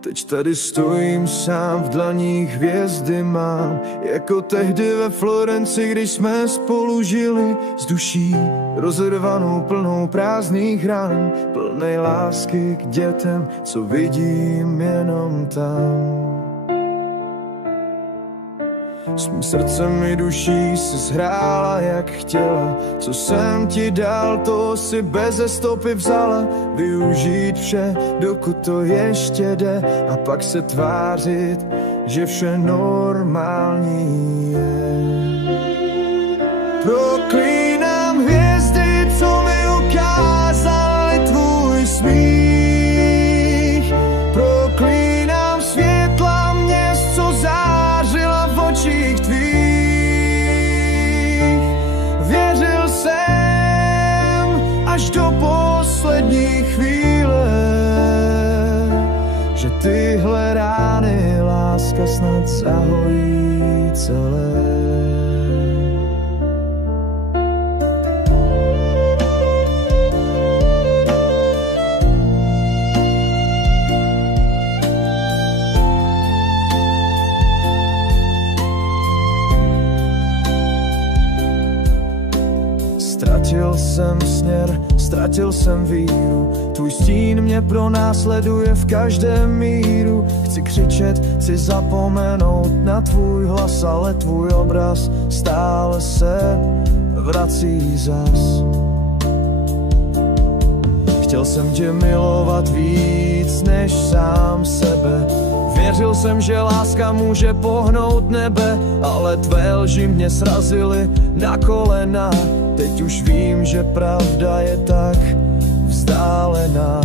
Teď tady stojím sám, v dlaních hvězdy mám, jako tehdy ve Florenci, když jsme spolu žili, s duší rozervanou, plnou prázdných ran, plnej lásky k dětem, co vidím jenom tam. S mým srdcem i duší si zhrála jak chtěla, co jsem ti dal, to si beze stopy vzala. Využít vše, dokud to ještě jde, a pak se tvářit, že vše normální je. Proklínám hvězdy, co mi ukázaly tvůj smích. Proklínám světla měst, co zářila v očích tvých. Věřil jsem až do poslední chvíle, že tyhle rány láska snad zahojí celé. Ztratil jsem směr, ztratil jsem víru, tvůj stín mě pronásleduje v každém míru. Chci křičet, chci zapomenout na tvůj hlas, ale tvůj obraz stále se vrací zas. Chtěl jsem tě milovat víc než sám sebe. Věřil jsem, že láska může pohnout nebe, ale tvé lži mě srazily na kolena. Teď už vím, že pravda je tak vzdálená.